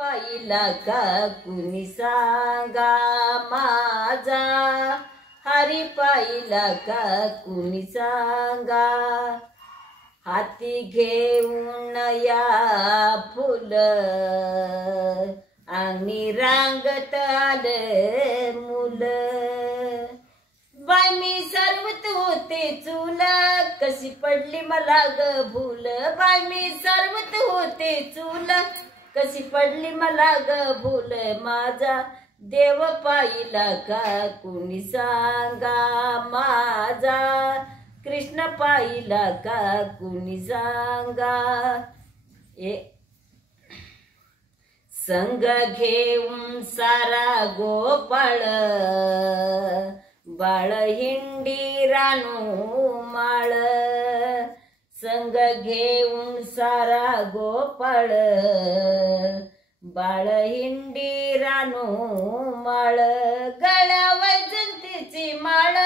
पाहिला का कुणी सांगा माझा, हरी पाहिला का कुणी सांगा, हाती घेऊन या फुल आणि रांगत आले मुल, बाय मी सर्वत होते चूल, कशी पडली मला ग भूल, बाय मी सर्वत होते चूल, कशी पडली मला ग भूल, माझा देव पाहिला का कुणी सांगा माझा, कृष्ण पाहिला का कुणी सांगा, संग घेऊन सारा गोपाळ, बाळ हिंडी रानू माळ, संग घेऊन सारा गोपाळ, बाळ हिंडी रानू माळ, गळ्या वैजंतीची माळ,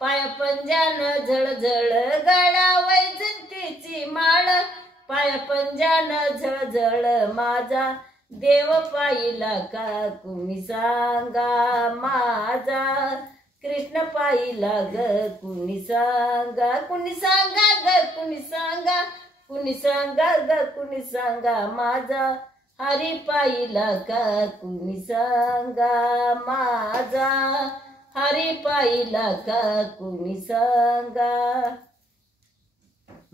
पाया पंजान झळझळ, गळ्या वैजंतीची माळ, पाया पंजान झळझळ, माझा देव पाहिला का कुणी सांगा माझा, कृष्ण पाहिला ग कुणी सांगा, कुणी सांगा ग कुणी सांगा, कुणी सांगा ग कुणी सांगा, माझा हरी पाहिला का कुणी सांगा माझा, हरी पाहिला का कुणी सांगा,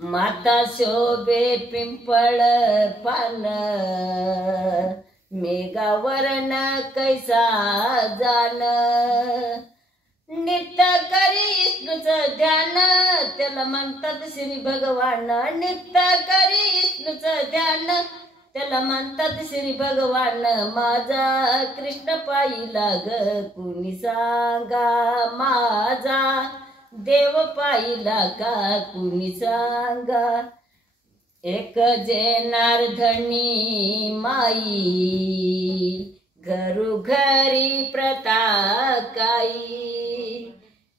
माता शोभे पिंपळ पान, मेघावरण कैसा जान, नित्य करी विष्णूचं ध्यान, त्याला म्हणतात श्री भगवान, नित्य करी विष्णूचं ध्यान, त्याला म्हणतात श्री भगवान, माझा कृष्ण पाहिला ग कुणी सांगा माझा, देव पाहिला का कुणी सांगा, एक जनार्दनी माई, घरोघरी प्रथा काही,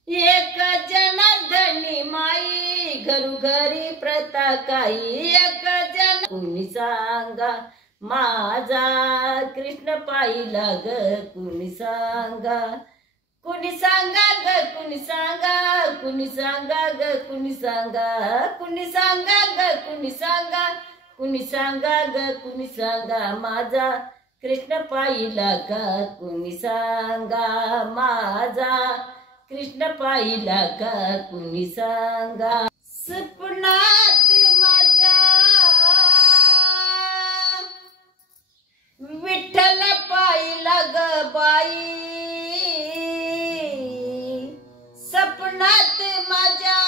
एक जनार्दनी माई, घरोघरी प्रथा काही, एक जन कुणी सांगा माझा, कृष्ण पाहिला ग कुणी सांगा, कुणी सांगा ग कुणी सांगा, कुणी सांगा ग कुणी सांगा, कुणी सांगा ग कुणी सांगा, कुणी सांगा ग कुणी सांगा, माझा कृष्ण पाहिला का कुणी सांगा माझा, कृष्ण पाहिला का कुणी सांगा, स्वप्नात माझ्या विठ्ठल पाहिला ग बाई, स्वप्नात माझ्या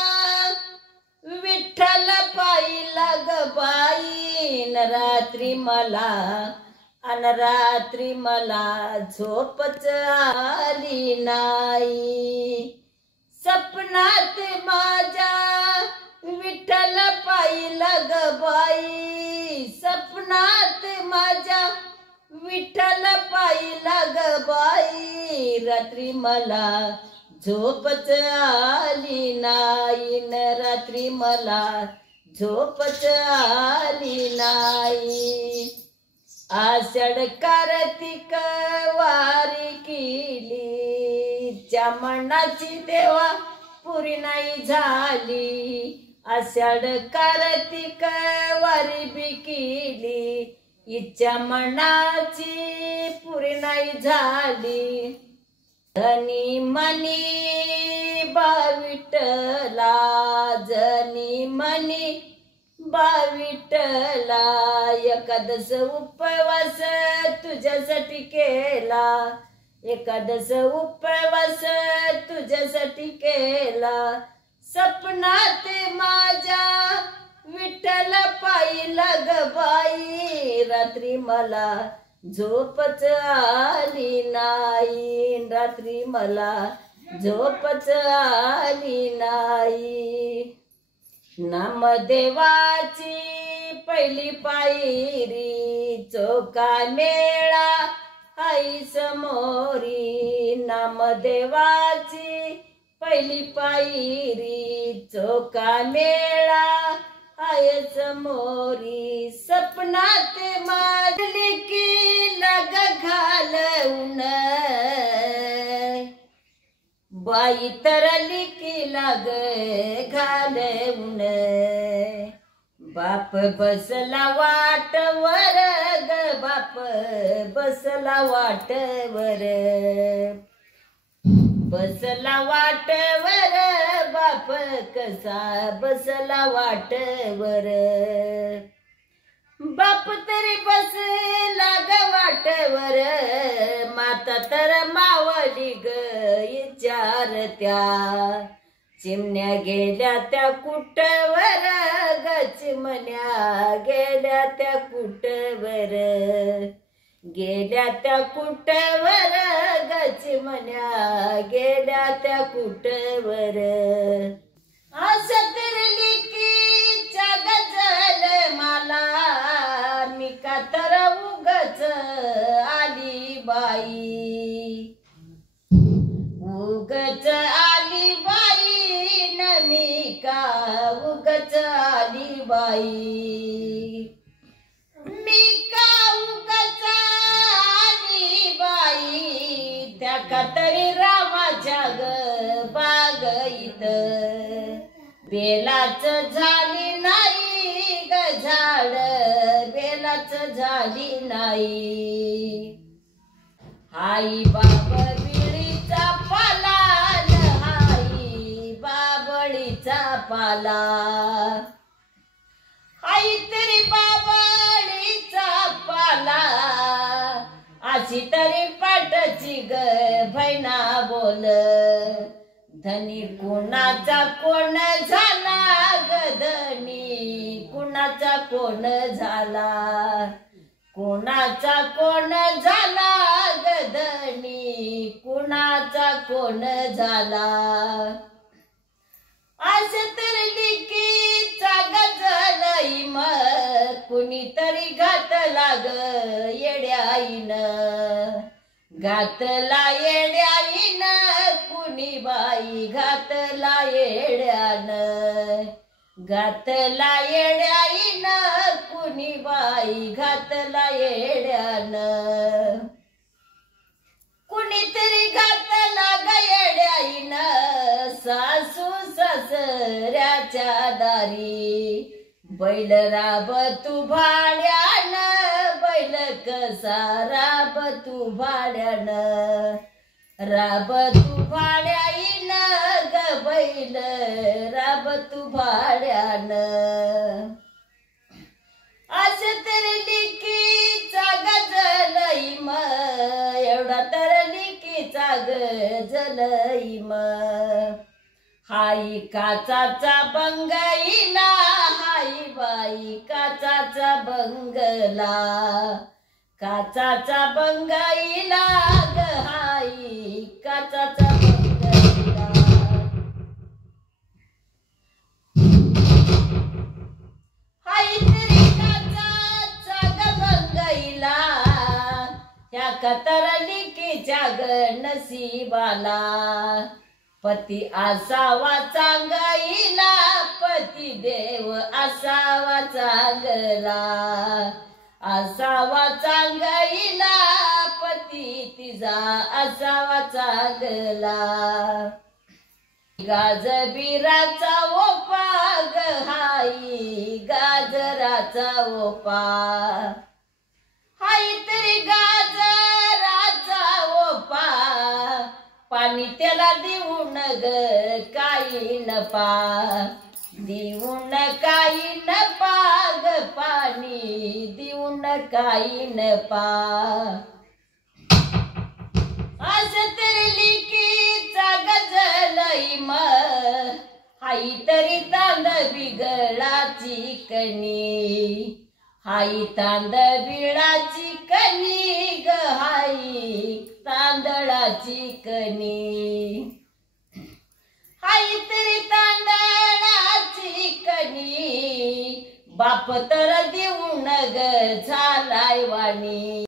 विठ्ठल पाहिला ग बाई, न रात्री मला अन रात्री मला झोपच आली नाही, स्वप्नात माझ्या विठ्ठल पाहिला ग बाई, स्वप्नात माझ्या विठ्ठल पाहिला ग बाई, रात्री मला झोपच आली नाही, न रात्री मला झोपच आली नाही, आषाढ कार्तिक वारी केली, च्या मनाची देवा पुरी नाही झाली, आषाढ कार्तिक वारी बी केली, इच्छा मनाची पुरी नाही झाली, धनी मनी बा विठ्ठला, जनी मनी बा विठ्ठला, एकादश उपवास तुझ्यासाठी केला, एकादश उपवास तुझ्यासाठी केला, स्वप्नात माझ्या विठ्ठल पाहिला ग बाई, रात्री मला झोपच आली नाही, रात्री मला झोपच आली नाही, नामदेवाची पहिली पायरी, चौका मेळा आई समोरी, नामदेवाची पहिली पायरी, चौका मेळा आई समोरी, सपनात मारली की आई तर लिकीला ग घालवून बाप बसला वाटवर ग बाप बसला वाटवर बसला वाटवर बाप कसा बसला वाटवर बाप तरी बसला ग वाटवर माता तर मावली ग विचारत्या चिमण्या गेल्या त्या कुटवर ग चिमण्या गेल्या त्या कुटवर गेल्या त्या कुटवर ग चिमण्या गेल्या त्या कुटवर असं तर लिकीच्या गजल मला मी का तर उगच आली बाई उगच आली बाई न मी का उगच आली बाई मी का उगच आली बाई त्या कातरी रामाच्या ग बागईत बेलाच झाली नाही ग झाड बेलाच झाली नाही हाई बाब विळीचा पाला हाई बाबळीचा पाला हाई तरी बाबळीचा पाला अशी तरी पाटची ग भैना बोल धनी कुणाचा कोण झाला ग धनी कुणाचा कोण झाला कुणाचा कोण झाला ग धनी कुणाचा कोण झाला असं तर लिकीचा गजल मग कुणीतरी घातला ग येड्याईनं घातला येड्याईनं कुणी बाई घातला येड्यानं घातला येड्याईनं कुणी बाई घातला येड्यानं कुणीतरी घातला ग येड्याईनं सासू सासऱ्याच्या दारी बैल राब तू भाड्यानं बैल कसा राब तू भाड्यानं राब तू भाड्याईनं ग बैल राब तू भाड्यानं असं तर लिकीचा गजल एवढा तर लिकीचा गजल हाई काचाचा बंगईला हाई बाई काचाचा बंगला काचाचा बंगईला ग हाई काचाचा बंगईला हाई तरी काचाचा ग बंगईला ह्या कतर लिकीच्या ग नशिबाला पती असावा चांगईला पती देव असावा चांगला असावा चांगईला पती तिचा असावा चांगला गाजबिराचा ओपा ग हाई गाजराचा ओपा हाई तरी गाजराचा ओपा पाणी त्याला देऊन ग काही न पा देऊन काही न पा ग पाणी देऊन काही न पा असं तरी लिकीचा गजल हाई तरी तांद बिगळाची कणी हाई तांद बिळाची कणी ग हाई तांदळाची कणी हाई तरी तांदळाची कणी बाप तर देऊन ग झालाय वाणी